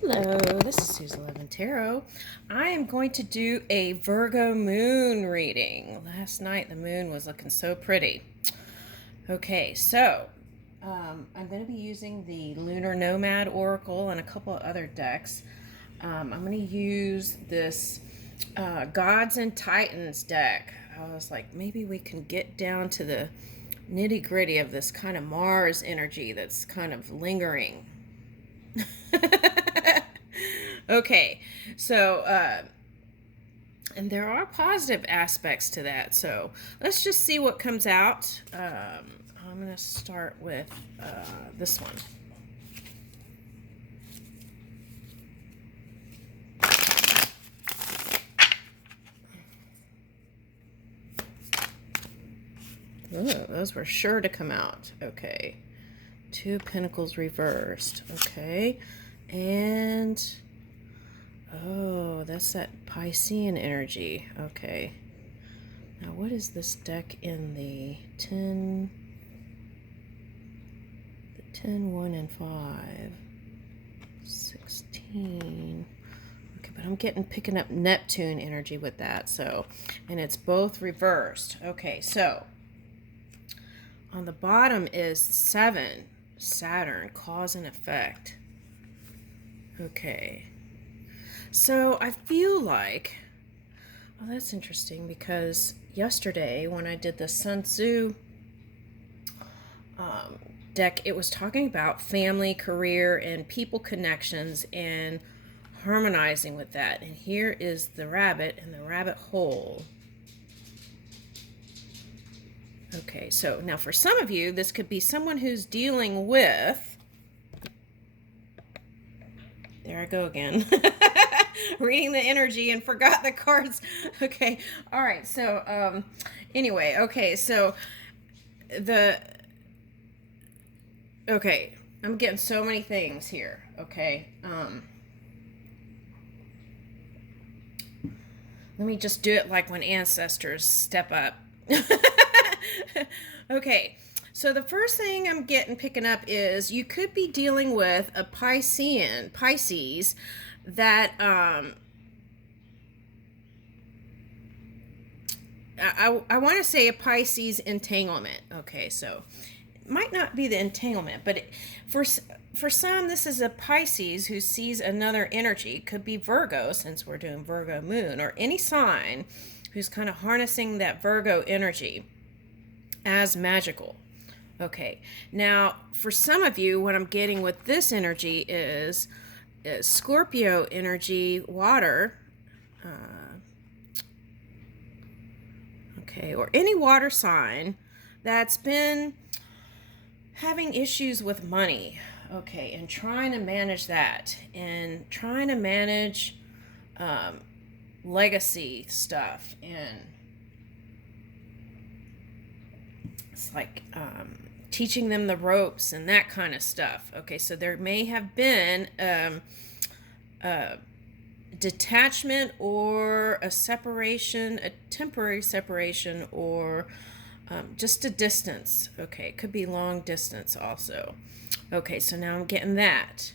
Hello, this is Susan 11 Tarot. I am going to do a Virgo moon reading. Last night the moon was looking so pretty. Okay, so I'm going to be using the Lunar Nomad Oracle and a couple of other decks. I'm going to use this Gods and Titans deck. I was like, maybe we can get down to the nitty gritty of this kind of Mars energy that's kind of lingering. Okay, so and there are positive aspects to that, so let's just see what comes out. I'm going to start with this one. Ooh, those were sure to come out. Okay, Two Pentacles reversed. Okay, and oh, that's that Piscean energy. Okay. Now, what is this deck in the 10, 1, and 5? 16. Okay, but I'm picking up Neptune energy with that, so, and it's both reversed. Okay, so, on the bottom is 7, Saturn, cause and effect. Okay. So I feel like, well, that's interesting because yesterday when I did the Sun Tzu deck, it was talking about family, career, and people connections and harmonizing with that. And here is the rabbit and the rabbit hole. Okay, so now for some of you, this could be someone who's dealing with, there I go again, reading the energy and forgot the cards. Okay, all right, so anyway, okay, so okay, I'm getting so many things here, okay. Let me just do it like when ancestors step up. Okay, so the first thing I'm picking up is you could be dealing with a Pisces that I want to say a Pisces entanglement. Okay, so it might not be the entanglement, but for some, this is a Pisces who sees another energy. Could be Virgo, since we're doing Virgo moon, or any sign who's kind of harnessing that Virgo energy as magical. Okay, now for some of you, what I'm getting with this energy is Scorpio energy, water, okay, or any water sign that's been having issues with money, okay, and trying to manage that, and trying to manage legacy stuff, and it's like teaching them the ropes and that kind of stuff. Okay, so there may have been detachment or a separation, a temporary separation, or just a distance. Okay, it could be long distance also. Okay, so now I'm getting that.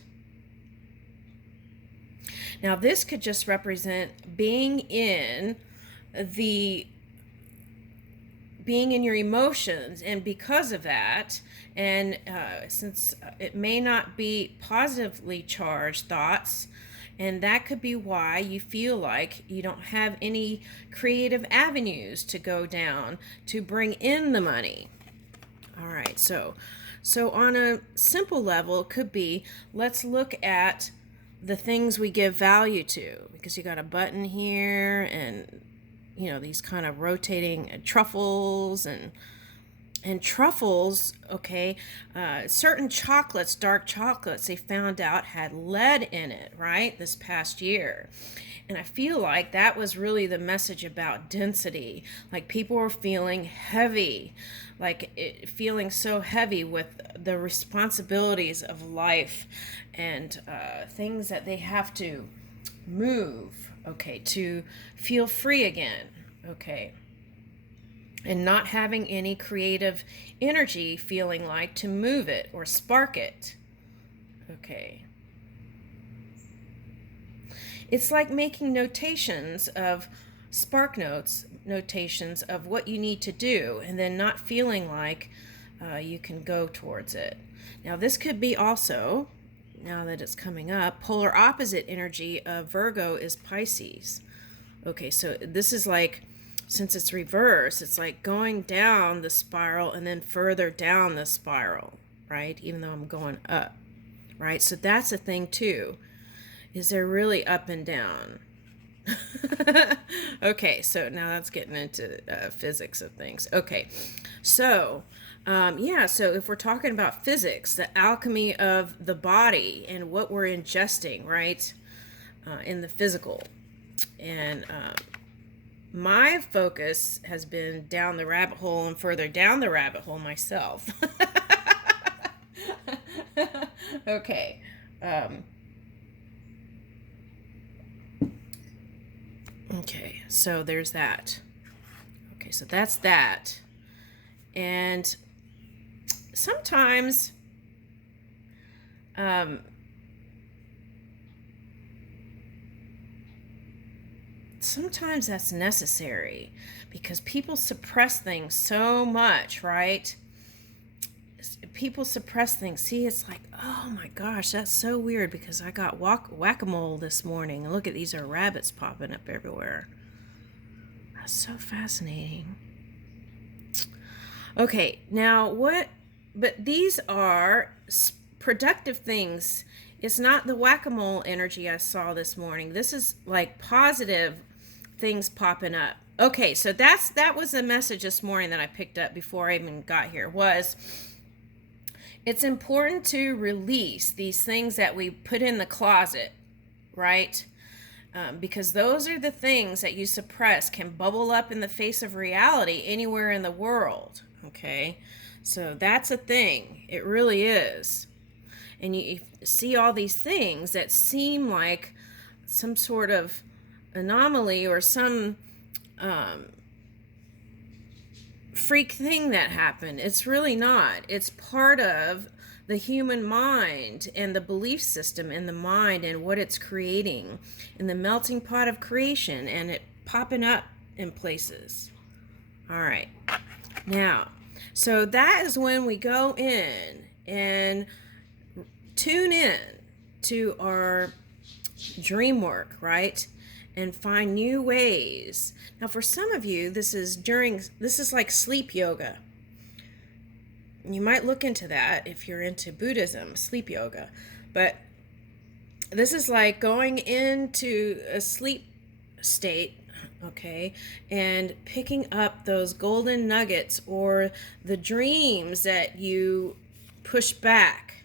Now this could just represent being in your emotions, and because of that, and since it may not be positively charged thoughts, and that could be why you feel like you don't have any creative avenues to go down to bring in the money. All right, so on a simple level, it could be, let's look at the things we give value to, because you got a button here, and you know, these kind of rotating truffles and truffles. Okay, certain chocolates, dark chocolates, they found out had lead in it, right, this past year. And I feel like that was really the message about density. Like people were feeling heavy, feeling so heavy with the responsibilities of life and things that they have to move, okay, to feel free again, okay, and not having any creative energy, feeling like to move it or spark it. Okay, It's like making notations of spark notes, notations of what you need to do, and then not feeling like you can go towards it. Now, this could be also, now that it's coming up, polar opposite energy of Virgo is Pisces. Okay, so this is like, since it's reverse, it's like going down the spiral and then further down the spiral, right? Even though I'm going up, right? So that's a thing too, is they're really up and down. Okay, so now that's getting into physics of things. Okay, so yeah, so if we're talking about physics, the alchemy of the body and what we're ingesting, right, in the physical. And my focus has been down the rabbit hole and further down the rabbit hole myself. Okay. Okay, so there's that. Okay, so that's that. And sometimes sometimes that's necessary because people suppress things so much, right? People suppress things. See, it's like, oh my gosh, that's so weird because I got whack-a-mole this morning. Look at these are rabbits popping up everywhere. That's so fascinating. Okay, now what? But these are productive things. It's not the whack-a-mole energy I saw this morning. This is like positive things popping up. Okay, so that was the message this morning that I picked up before I even got here was it's important to release these things that we put in the closet, right? Because those are the things that you suppress can bubble up in the face of reality anywhere in the world, okay? So that's a thing. It really is. And you see all these things that seem like some sort of anomaly or some freak thing that happened. It's really not. It's part of the human mind and the belief system in the mind and what it's creating in the melting pot of creation and it popping up in places. All right. Now, so that is when we go in and tune in to our dream work, right? And find new ways. Now, for some of you, this is like sleep yoga. You might look into that if you're into Buddhism, sleep yoga. But this is like going into a sleep state, okay, and picking up those golden nuggets or the dreams that you push back,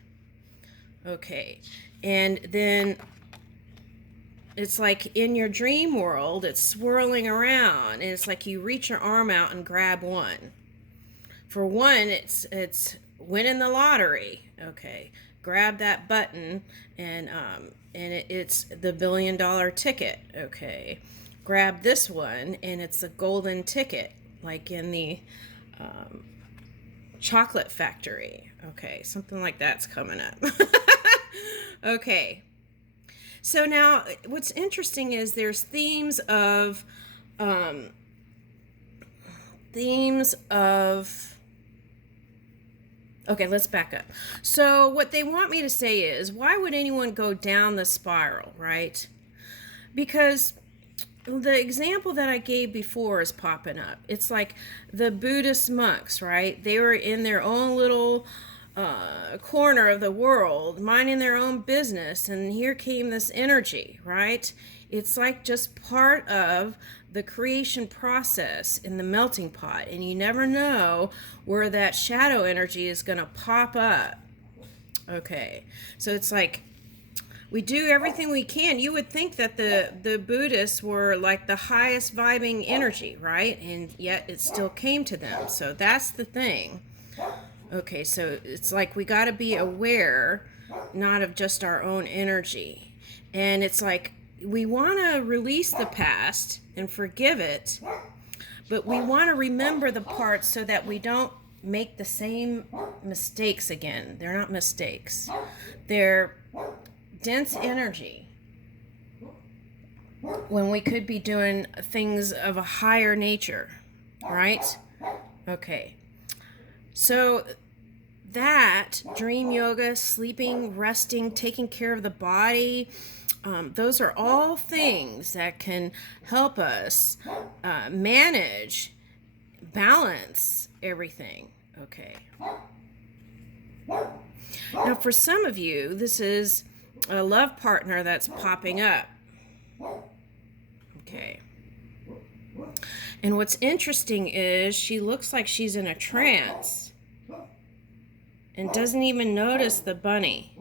okay, and then it's like in your dream world, it's swirling around, and it's like you reach your arm out and grab one. For one, it's winning the lottery. Okay, grab that button, and it's the $1 billion ticket. Okay, grab this one, and it's the golden ticket, like in the chocolate factory. Okay, something like that's coming up. Okay. So now, what's interesting is there's themes of, okay, let's back up. So what they want me to say is, why would anyone go down the spiral, right? Because the example that I gave before is popping up. It's like the Buddhist monks, right? They were in their own little corner of the world, minding their own business, and here came this energy, right? It's like just part of the creation process in the melting pot, and you never know where that shadow energy is going to pop up. Okay, so it's like we do everything we can. You would think that the Buddhists were like the highest vibing energy, right? And yet it still came to them. So that's the thing. Okay, so it's like we got to be aware, not of just our own energy. And it's like we want to release the past and forgive it, but we want to remember the parts so that we don't make the same mistakes again. They're not mistakes. They're dense energy. when we could be doing things of a higher nature, right? Okay. So that dream yoga, sleeping, resting, taking care of the body, those are all things that can help us manage, balance everything. Okay. Now, for some of you, this is a love partner that's popping up. Okay. And what's interesting is she looks like she's in a trance and doesn't even notice the bunny.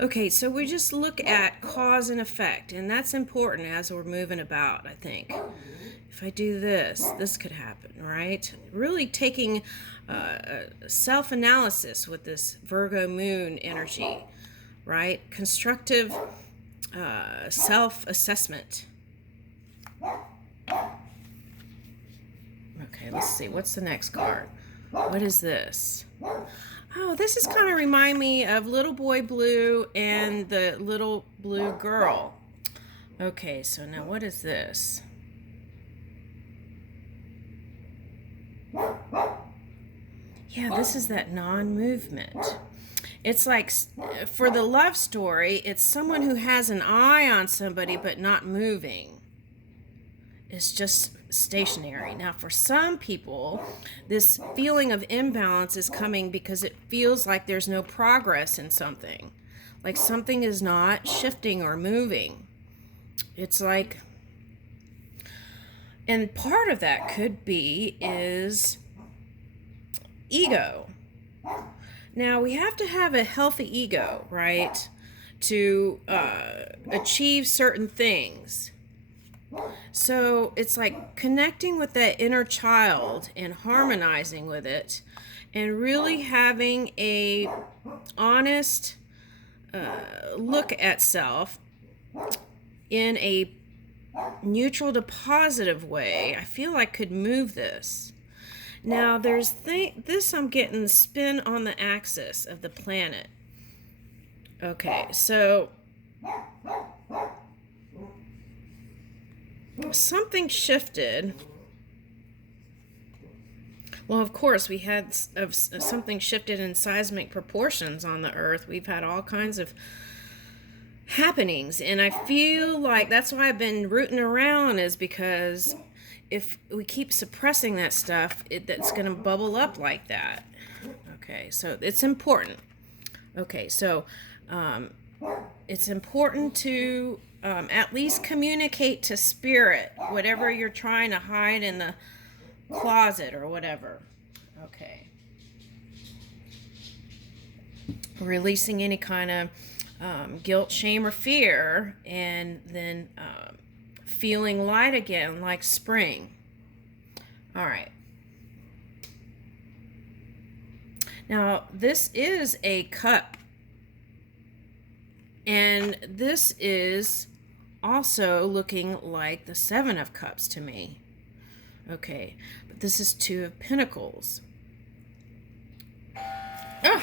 Okay, so we just look at cause and effect, and that's important as we're moving about, I think. If I do this, this could happen, right? Really taking self-analysis with this Virgo moon energy, right? Constructive self-assessment. Okay, let's see. What's the next card? What is this? Oh, this is kind of remind me of Little Boy Blue and the Little Blue Girl. Okay, so now what is this? Yeah, this is that non-movement. It's like, for the love story, it's someone who has an eye on somebody but not moving. It's just stationary. Now, for some people, this feeling of imbalance is coming because it feels like there's no progress in something. Like something is not shifting or moving. It's like, and part of that could be is ego. Now, we have to have a healthy ego, right, to achieve certain things. So it's like connecting with that inner child and harmonizing with it and really having a honest look at self in a neutral to positive way. I feel like could move this. Now there's this I'm getting spin on the axis of the planet. Okay, so something shifted. Well, of course, we had something shifted in seismic proportions on the Earth. We've had all kinds of happenings, and I feel like that's why I've been rooting around, is because if we keep suppressing that stuff, that's going to bubble up like that. Okay, so it's important. Okay, so it's important to at least communicate to spirit whatever you're trying to hide in the closet or whatever. Okay. Releasing any kind of guilt, shame, or fear, and then feeling light again like spring. All right. Now, this is a cup, and this is also looking like the Seven of Cups to me. Okay, but this is Two of Pentacles. Ah!